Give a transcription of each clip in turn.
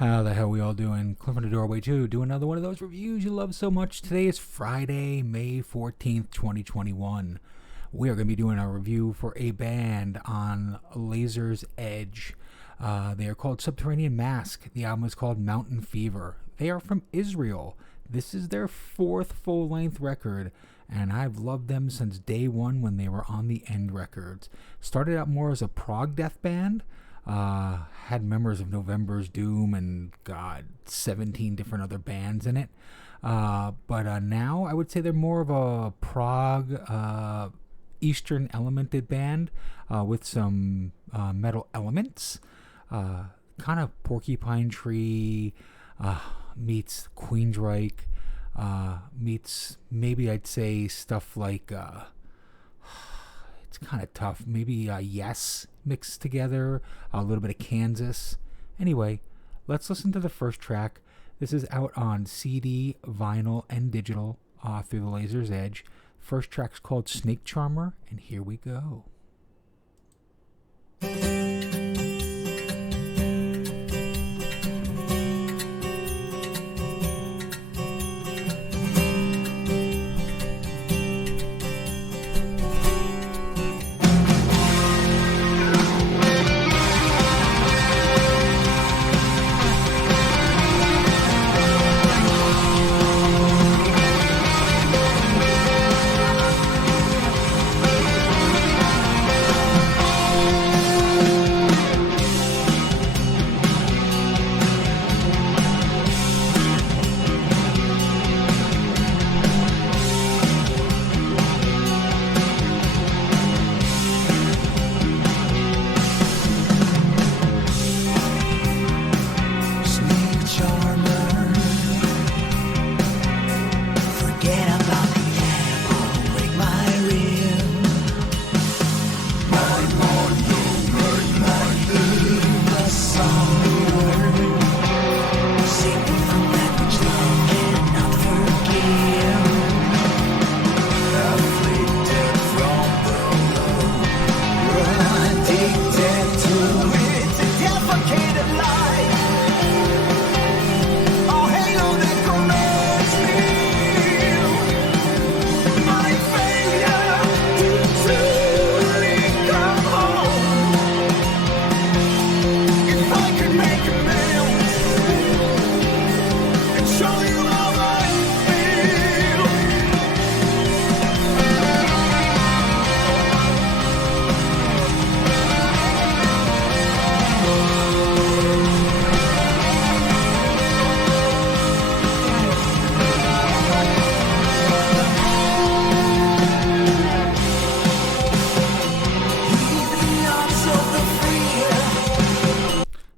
How the hell we all doing? Cliff on the doorway too. Do another one of those reviews you love so much. Today is Friday, May 14th, 2021. We are going to be doing a review for a band on Laser's Edge. They are called Subterranean Mask. The album is called Mountain Fever. They are from Israel. This is their fourth full-length record, and I've loved them since day one when they were on the End Records. Started out more as a prog death band. Had members of November's Doom and 17 different other bands in it. But now I would say they're more of a prog, Eastern elemented band with some metal elements. Kind of Porcupine Tree meets Queensryche, meets maybe I'd say stuff like it's kind of tough. Maybe Yes mixed together, a little bit of Kansas. Anyway, let's listen to the first track. This is out on CD, vinyl, and digital through the Laser's Edge. First track's called Snake Charmer, and here we go.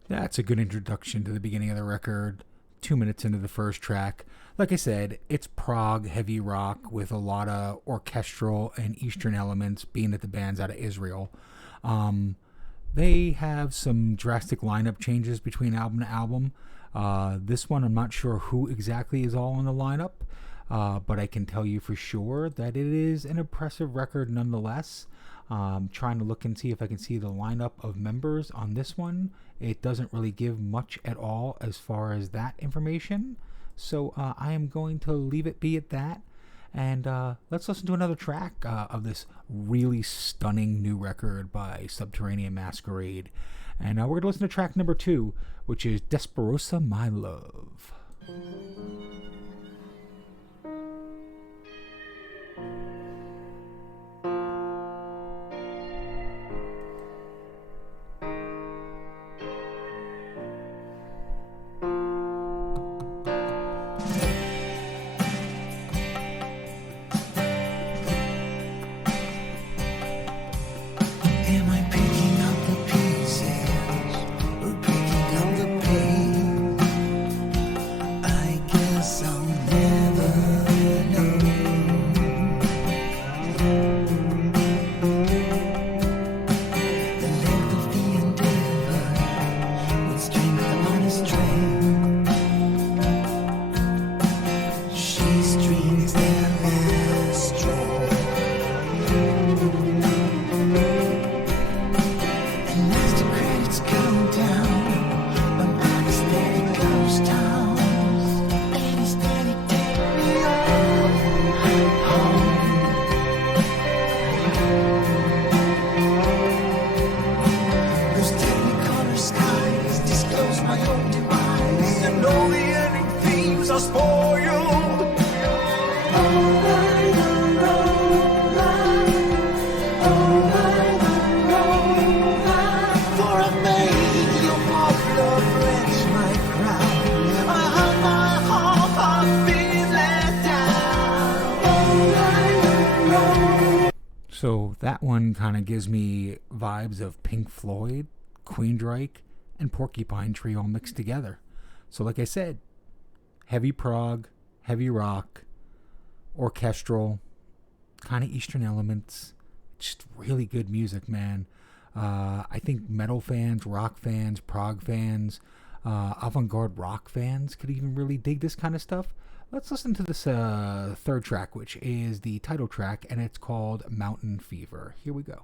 That's a good introduction to the beginning of the record. 2 minutes into the first track. Like I said, it's prog heavy rock with a lot of orchestral and Eastern elements, being that the band's out of Israel. They have some drastic lineup changes between album to album. This one, I'm not sure who exactly is all in the lineup, but I can tell you for sure that it is an impressive record nonetheless. Trying to look and see if I can see the lineup of members on this one. It doesn't really give much at all as far as that information. So I am going to leave it be at that. And let's listen to another track of this really stunning new record by Subterranean Masquerade. And we're going to listen to track number 2, which is Desperosa My Love. Picking up the pain. I That one kind of gives me vibes of Pink Floyd, Queensryche, and Porcupine Tree all mixed together. So like I said, heavy prog, heavy rock, orchestral, kind of Eastern elements. Just really good music, man. I think metal fans, rock fans, prog fans, avant-garde rock fans could even really dig this kind of stuff. Let's listen to this third track, which is the title track, and it's called Mountain Fever. Here we go.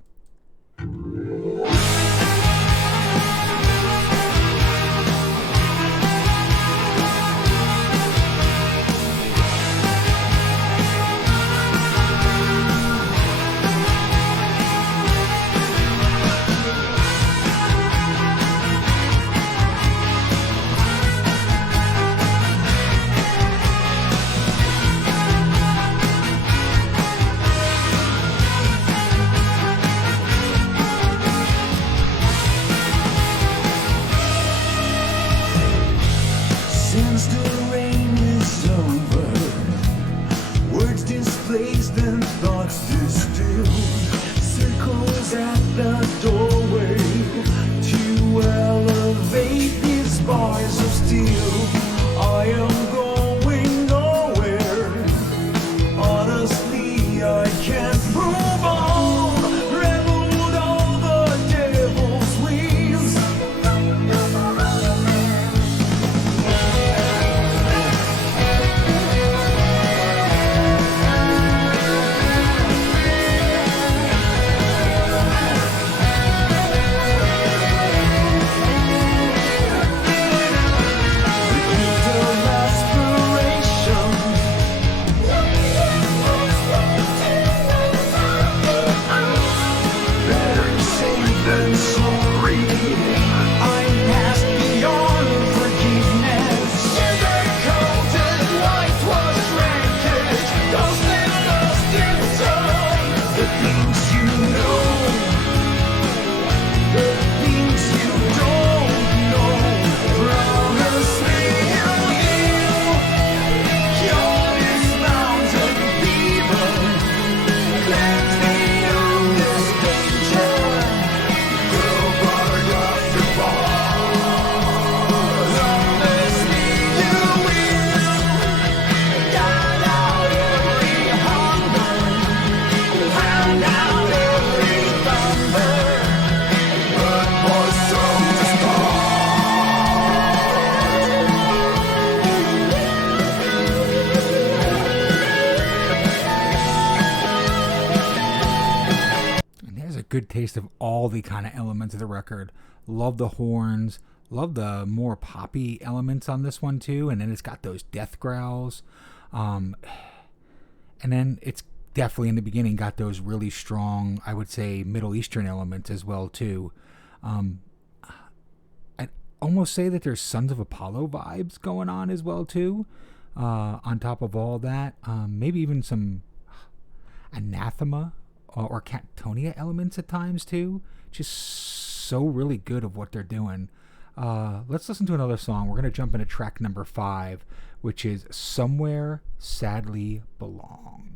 Good taste of all the kind of elements of the record. Love the horns, love the more poppy elements on this one too, and then it's got those death growls, and then it's definitely in the beginning got those really strong, I would say, Middle Eastern elements as well too. I'd almost say that there's Sons of Apollo vibes going on as well too, on top of all that. Maybe even some Anathema or Catatonia elements at times too. Just so really good of what they're doing. Let's listen to another song. We're going to jump into track number 5, which is Somewhere Sadly Belong.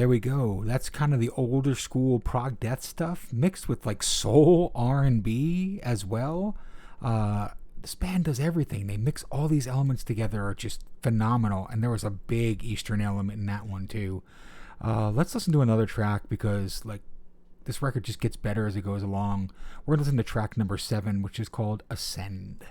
there we go. That's kind of the older school prog death stuff mixed with like soul R&B as well. This band does everything. They mix all these elements together, are just phenomenal. And there was a big Eastern element in that one too. Let's listen to another track because like this record just gets better as it goes along. We're gonna listen to track number 7, which is called Ascend.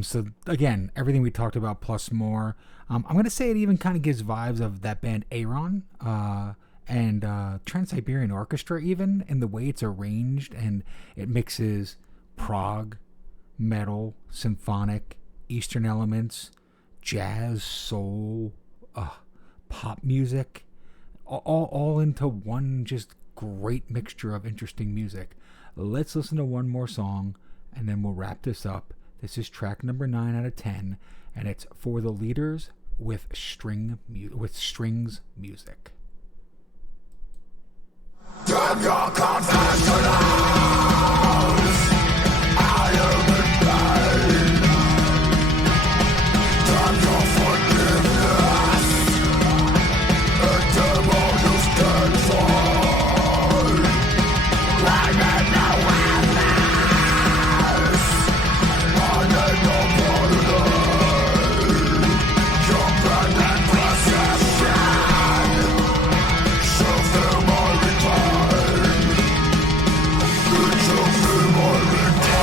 So again, everything we talked about plus more. I'm going to say it even kind of gives vibes of that band Aaron and Trans-Siberian Orchestra even in the way it's arranged, and it mixes prog, metal, symphonic, Eastern elements, jazz, soul, pop music, all into one just great mixture of interesting music. Let's listen to one more song and then we'll wrap this up. This is track number 9 out of 10, and it's For the Leaders with strings music. Damn your confession, I am in pain. Damn your forgiveness, and damn all you stand for. I need no witness, I need no pardon. Your brand and procession shall fill my return. It shall fill my return.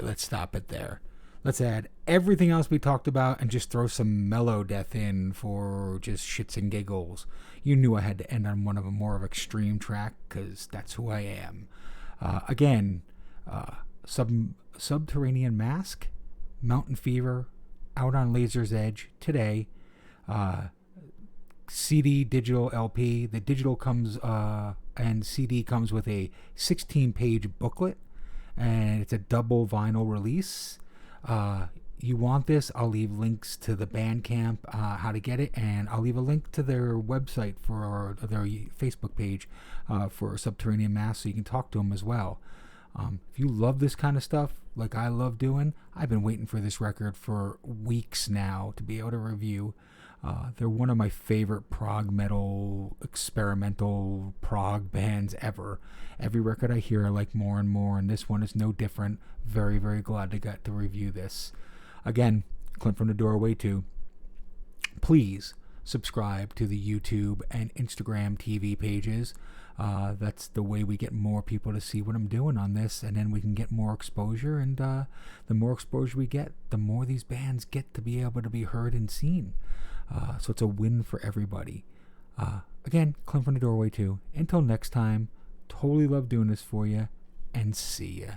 Let's stop it there. Let's add everything else we talked about and just throw some Melo death in for just shits and giggles. You knew I had to end on one of a more of extreme track because that's who I am. Again, Subterranean Mask, Mountain Fever, out on Laser's Edge today. CD, digital LP. The digital comes and CD comes with a 16-page booklet, and it's a double vinyl release. You want this, I'll leave links to the Bandcamp, how to get it, and I'll leave a link to their website for their Facebook page for Subterranean Mass, so you can talk to them as well. If you love this kind of stuff, like I love doing, I've been waiting for this record for weeks now to be able to review. They're one of my favorite prog metal, experimental prog bands ever. Every record I hear I like more and more, and this one is no different. Very, very glad to get to review this. Again, Clint from the Doorway 2. Please subscribe to the YouTube and Instagram TV pages. That's the way we get more people to see what I'm doing on this, and then we can get more exposure, and the more exposure we get, the more these bands get to be able to be heard and seen. So it's a win for everybody. Again, Clint from the Doorway 2. Until next time, totally love doing this for you, and see ya.